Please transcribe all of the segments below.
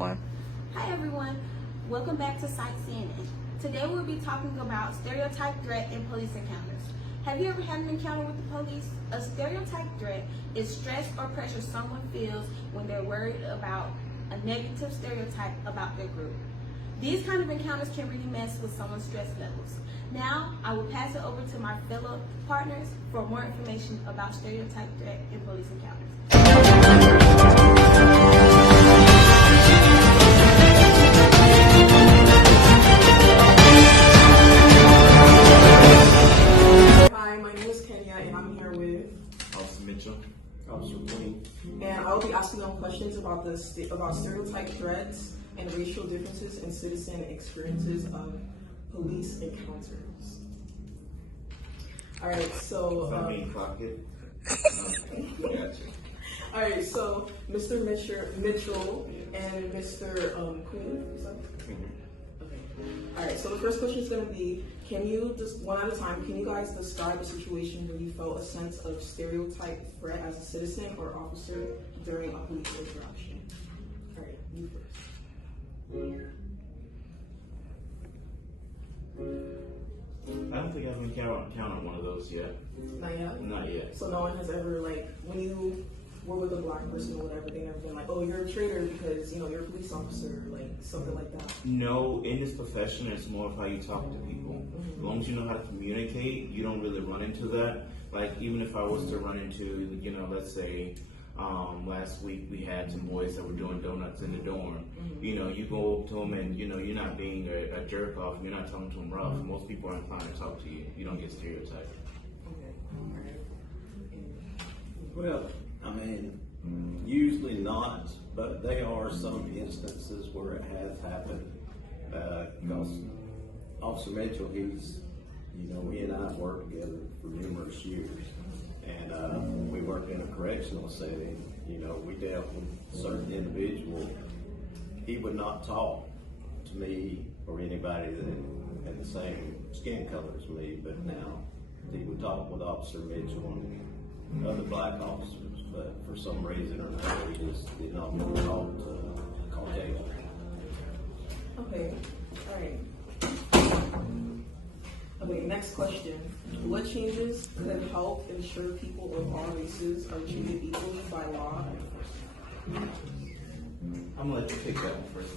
one. Hi everyone, welcome back to Sightseeing. Today we'll be talking about stereotype threat in police encounters. Have you ever had an encounter with the police? A stereotype threat is stress or pressure someone feels when they're worried about a negative stereotype about their group. These kind of encounters can really mess with someone's stress levels. Now, I will pass it over to my fellow partners for more information about stereotype threat in police encounters. And I will be asking them questions about about stereotype threats and racial differences in citizen experiences of police encounters. All right, so. All right, so Mr. Mitchell and Mr. Queen. Okay. All right, so the first question is going to be: can you just one at a time? Can you guys describe a situation where you felt a sense of stereotype threat as a citizen or officer during a police interaction? All right, you first. I don't think I've encountered one of those yet. Not yet? Not yet. So no one has ever, like, when you were with a black person or whatever, they never been like, oh, you're a traitor because, you know, you're a police officer, like, something like that? No, in this profession, it's more of how you talk to people. As long as you know how to communicate, you don't really run into that. Like, even if I was to run into, you know, let's say, last week we had some boys that were doing donuts in the dorm. You know, you go up to them and, you know, you're not being a jerk off, you're not talking to them rough. Most people are inclined to talk to you. You don't get stereotyped. Well, I mean, usually not, but there are some instances where it has happened. Because Officer Mitchell, he's, you know, he and I have worked together for numerous years. And when we worked in a correctional setting, you know, we dealt with certain individuals. He would not talk to me or anybody that had the same skin color as me, but now he would talk with Officer Mitchell and other black officers. But for some reason or another, he just did not want to talk to Caucasian. Okay, all right. Okay, next question. What changes could help ensure people of all races are treated equally by law? I'm gonna let you take that one first.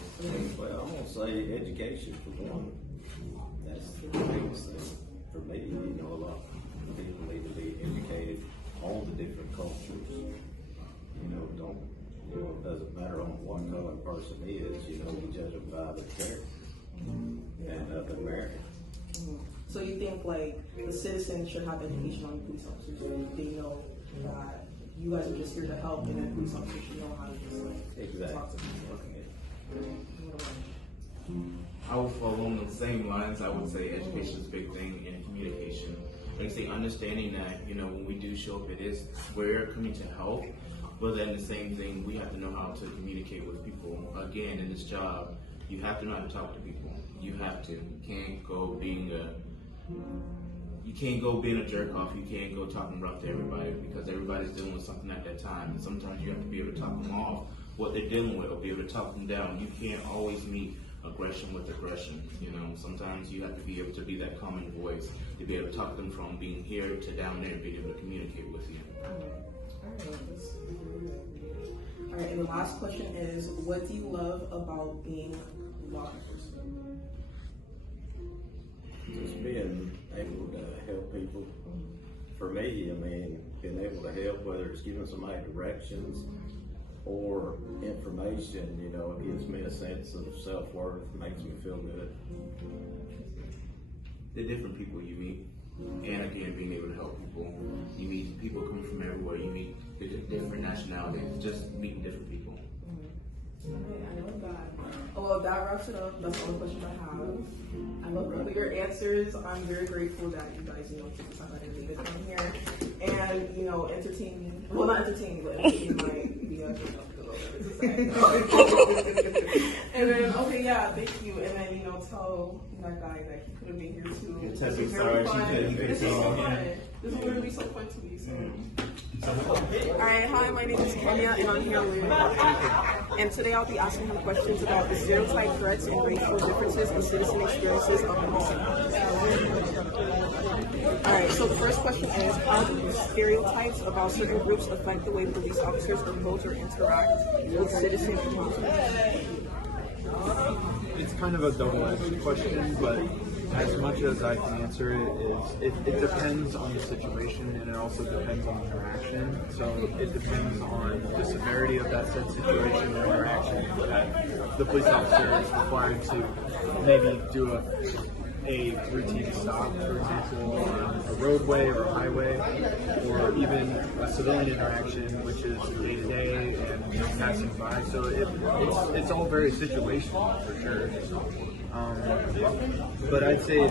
Well, I'm gonna say education for one. That's the biggest thing for me. You know, a lot of people need to be educated on the different cultures. You know, it doesn't matter on what color a person is. You know, we judge them by their character and the merit. So you think, like, the citizens should have education on police officers, so they know that you guys are just here to help, and then police officers should know how to just, like, talk to people. I would follow along the same lines. I would say education is a big thing in communication. Like I say, understanding that, you know, when we do show up, we're coming to help, but then the same thing, we have to know how to communicate with people. Again, in this job, you have to know how to talk to people. You have to. You can't go being a jerk off. You can't go talking rough to everybody because everybody's dealing with something at that time. And sometimes you have to be able to talk them off what they're dealing with, or be able to talk them down. You can't always meet aggression with aggression. You know, sometimes you have to be able to be that common voice to be able to talk them from being here to down there and being able to communicate with you. All right, and the last question is, what do you love about being law enforcement? Just being able to help people. For me, I mean, being able to help, whether it's giving somebody directions or information, you know, it gives me a sense of self-worth, makes me feel good. The different people you meet, and again, being able to help people. You meet people coming from everywhere. You meet the different nationalities, just meeting different people. Okay, I know that. Oh, well, that wraps it up. That's all the questions I have. I love all your answers. I'm very grateful that you guys, you know, took the time out of your day to come here and, you know, entertain me. Well, not entertain me, but entertain my video. And then, okay, yeah, thank you. And then, you know, tell that guy that he could have been here too. This is very fun. This is so fun. This is literally so fun to me. So. Alright, hi, my name is Kenya and I'm here with and today I'll be asking him questions about the stereotype threats and racial differences in citizen experiences of policing. Alright, so the first question is, how do stereotypes about certain groups affect the way police officers approach or interact with citizen encounters? It's kind of a double-edged question, but as much as I can answer it depends on the situation, and it also depends on the interaction. So it depends on the severity of that said situation or interaction that the police officer is required to maybe do a routine stop, for example, on a roadway or a highway, or even a civilian interaction, which is day-to-day and just passing by. So it's all very situational, for sure. But I'd say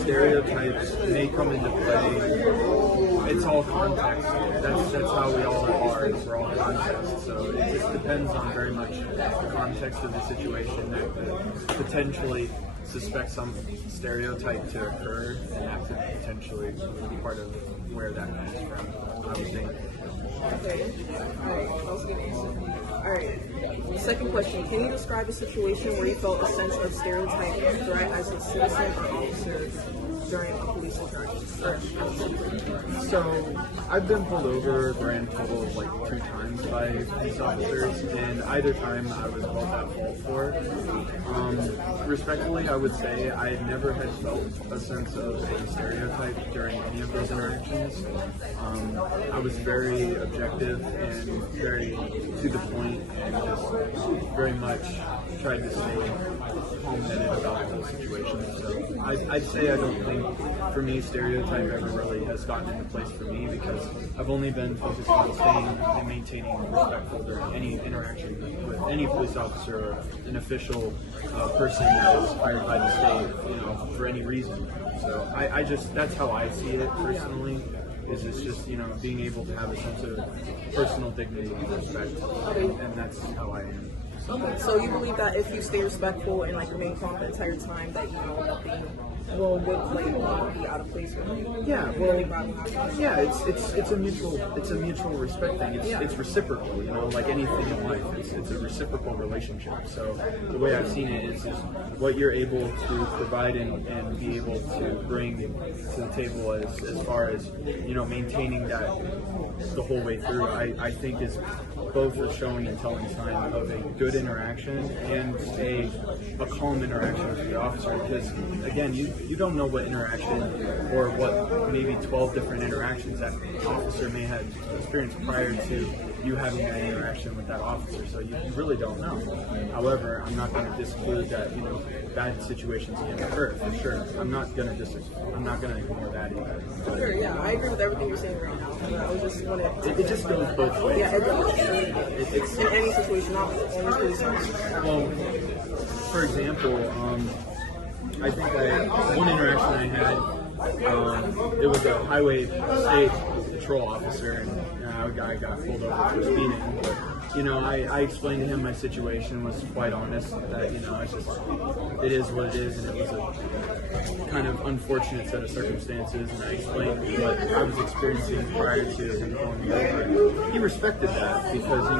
stereotypes may come into play. It's all context. That's how we all are. We're all context. So it just depends on very much the context of the situation that could potentially suspect some stereotype to occur, and that could potentially be part of where that comes from, I would think. Okay. Alright, that was a good answer. Alright. Second question. Can you describe a situation where you felt a sense of stereotype threat as a citizen or officer during a police interaction? So I've been pulled over a grand total of like 2 times by police officers, and either time I was both at fault for it. Respectfully, I would say I had never had felt a sense of a stereotype during any of those interactions. I was very objective and very to the point, and just very much tried to stay calm-headed about those situations. So I'd say I don't think, for me, stereotype ever really has gotten into place for me, because I've only been focused on staying and maintaining respectful during any interaction with any police officer or an official person that was hired by the state, for any reason. So I just, that's how I see it personally. Is it's just, being able to have a sense of personal dignity and respect, and that's how I am. Okay, so you believe that if you stay respectful and remain calm the entire time, that nothing would be out of place with you? Yeah, well, yeah, it's a mutual respect thing. It's reciprocal, like anything in life. It's a reciprocal relationship. So the way I've seen it is what you're able to provide and be able to bring to the table as far as maintaining that the whole way through. I think is both a showing and telling sign of a good interaction and a calm interaction with the officer, because again, you don't know what interaction or what maybe 12 different interactions that officer may have experienced prior to you having that interaction with that officer, so you really don't know. However, I'm not going to disclude that bad situations can occur, for sure. I'm not going to ignore that either. Sure, yeah, I agree with everything you're saying right now. I was just wanted to... It just goes both ways. Yeah, it does. It's in any situation, not only police officers. Well, for example, I think one interaction I had, it was a highway state patrol officer, and a guy got pulled over for speeding. But, I explained to him my situation, was quite honest that, it's just, it is what it is, and it was a kind of unfortunate set of circumstances, and I explained what I was experiencing prior to him pulling me over. He respected that, because,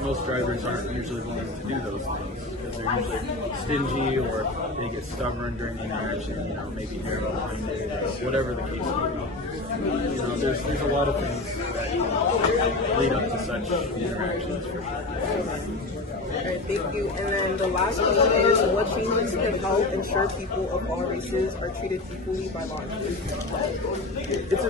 most drivers aren't usually willing to do those things, because they're usually stingy, or they get stubborn during the interaction, maybe narrow-minded, or whatever the case may be. There's a lot of things that lead up to such interactions, for sure. Alright, thank you. And then the last question is, what changes can help ensure people of all races are treated equally by law enforcement? It's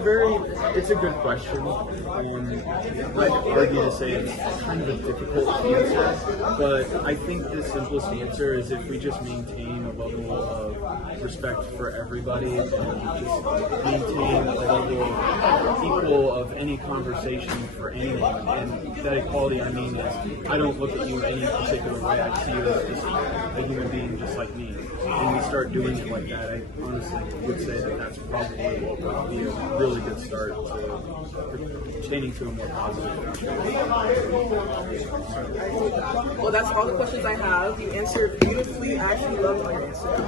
a good question. I'd argue to say it's kind of a difficult answer, but I think the simplest answer is if we just maintain a level of respect for everybody, and just maintain a level of equal of any conversation for anyone. And that equality, I mean, is I don't look at you any particular way. I see you as just a human being just like me. When we start doing it like that, I honestly would say that that's probably what would be a really good start to changing to a more positive future. Well, that's all the questions I have. You answered beautifully. I actually love all your answers.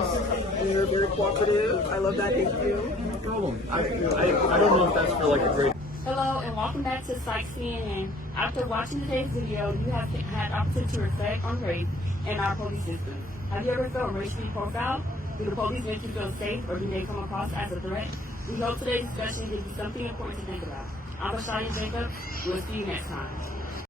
And you're very cooperative. I love that. Thank you. No problem. I don't know if that's for a great Hello and welcome back to Psych CNN. After watching today's video, you have had the opportunity to reflect on race in our police system. Have you ever felt racially profiled? Do the police make you feel safe or do they come across as a threat? We hope today's discussion gives you something important to think about. I'm Lashaya Jacob. We'll see you next time.